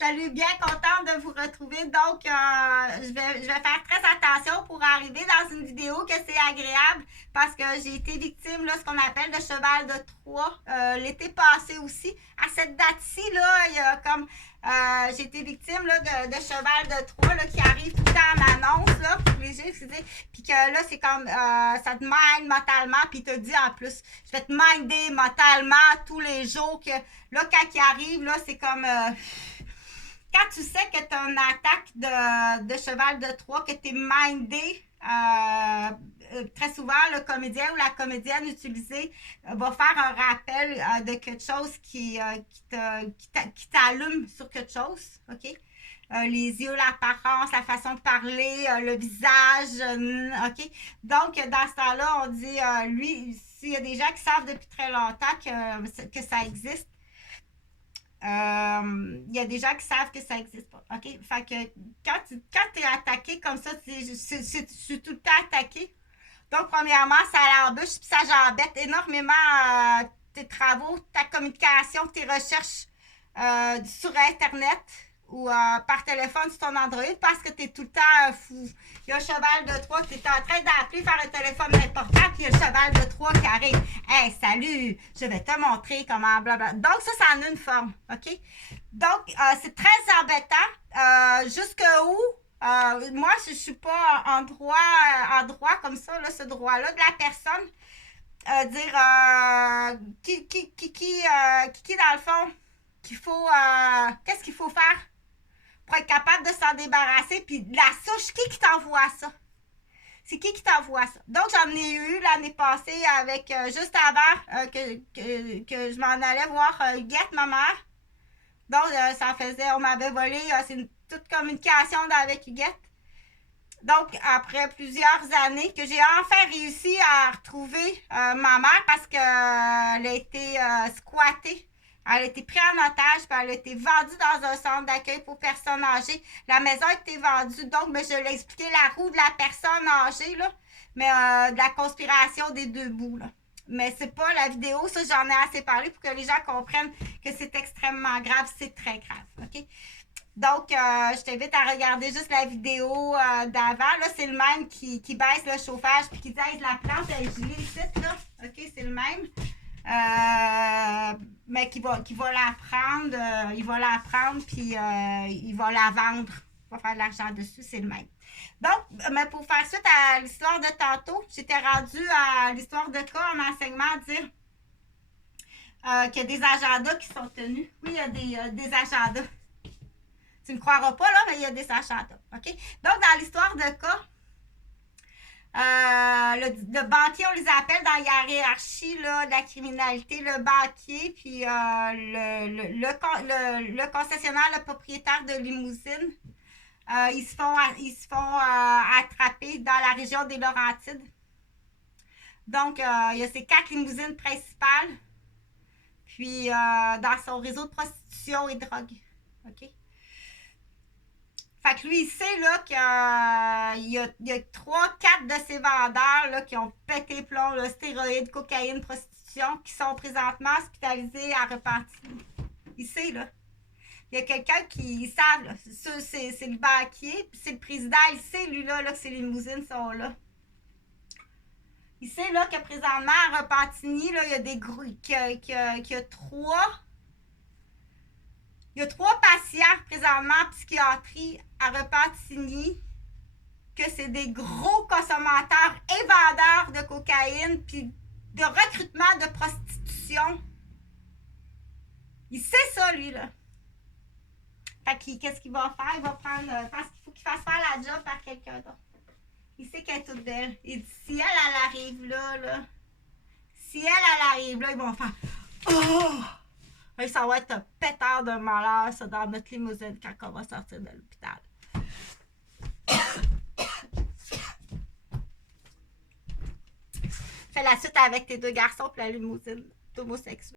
Salut, bien contente de vous retrouver. Donc, je vais faire très attention pour arriver dans une vidéo que c'est agréable parce que j'ai été victime, là, ce qu'on appelle de cheval de Troie l'été passé aussi. À cette date-ci, là, il y a comme, j'ai été victime là, de cheval de Troie là, qui arrive tout le temps en annonce, là, léger, excusez, puis que là, c'est comme, ça te mine mentalement, puis il te dit en plus, je vais te minder mentalement tous les jours, que là, quand il arrive, là, c'est comme... quand tu sais que tu as une attaque de cheval de Troie, que tu es mindé, très souvent, le comédien ou la comédienne utilisée va faire un rappel de quelque chose qui t'allume sur quelque chose, OK? Les yeux, l'apparence, la façon de parler, le visage, OK? Donc, dans ce temps-là, on dit, lui, s'il y a des gens qui savent depuis très longtemps que ça existe, il y a des gens qui savent que ça n'existe pas. OK? Fait que quand tu es attaqué comme ça, je suis tout le temps attaqué. Donc, premièrement, ça l'embûche, puis ça j'embête énormément tes travaux, ta communication, tes recherches sur Internet ou par téléphone sur ton Android parce que tu es tout le temps fou. Il y a un cheval de Troie, tu es en train d'appeler, faire un téléphone important, puis il y a le cheval de Troie qui arrive. Hey, salut, je vais te montrer comment, blablabla. Donc, ça en a une forme, OK? Donc, c'est très embêtant. Jusqu'où? Moi, je ne suis pas en droit comme ça, là, ce droit-là de la personne. Dire qui dans le fond, qu'il faut, qu'est-ce qu'il faut faire pour être capable de s'en débarrasser, puis la souche, qui t'envoie ça? C'est qui t'envoie ça? Donc, j'en ai eu l'année passée avec, juste avant que je m'en allais voir Huguette, ma mère. Donc, ça faisait, on m'avait volé, c'est une toute communication avec Huguette. Donc, après plusieurs années, que j'ai enfin réussi à retrouver ma mère parce qu'elle a été squattée. Elle a été prise en otage, puis elle a été vendue dans un centre d'accueil pour personnes âgées. La maison a été vendue, donc je l'ai expliqué la roue de la personne âgée, là, mais de la conspiration des deux bouts. Là. Mais c'est pas la vidéo, ça j'en ai assez parlé pour que les gens comprennent que c'est extrêmement grave, c'est très grave. OK? Donc, je t'invite à regarder juste la vidéo d'avant. Là, c'est le même qui baisse le chauffage puis qui dit la plante est gelée ici, là. OK, c'est le même. Mais qui va la prendre, il va la prendre puis il va la vendre. Il va faire de l'argent dessus, c'est le même. Donc, mais pour faire suite à l'histoire de tantôt, j'étais rendue à l'histoire de cas en enseignement à dire qu'il y a des agendas qui sont tenus. Oui, il y a des agendas. Tu ne croiras pas, là, mais il y a des agendas. OK? Donc, dans l'histoire de cas, le banquier, on les appelle dans la hiérarchie là, de la criminalité, le banquier, puis le concessionnaire, le propriétaire de limousine, ils se font attraper dans la région des Laurentides. Donc, il y a ces 4 limousines principales, puis dans son réseau de prostitution et de drogue. OK? Fait que lui, il sait là qu'il y a 3-4 de ces vendeurs là, qui ont pété plomb, là, stéroïdes, cocaïne, prostitution, qui sont présentement hospitalisés à Repentigny. Il sait, là. Il y a quelqu'un qui savent, là. C'est le banquier, puis c'est le président, il sait, lui, là, que ces limousines sont là. Il sait, là, que présentement, à Repentigny, là, il y a des groupes, qu'il y a 3... Il y a 3 patients présentement en psychiatrie à Repentigny, que c'est des gros consommateurs et vendeurs de cocaïne puis de recrutement de prostitution. Il sait ça, lui, là. Fait qu'il, qu'est-ce qu'il va faire? Il va prendre... parce qu'il faut qu'il fasse faire la job par quelqu'un d'autre. Il sait qu'elle est toute belle. Il dit, si elle arrive là... Si elle arrive là, ils vont faire... Oh! Et ça va être un pétard de malheur, ça, dans notre limousine quand on va sortir de l'hôpital. Fais la suite avec tes 2 garçons et la limousine d'homosexuels.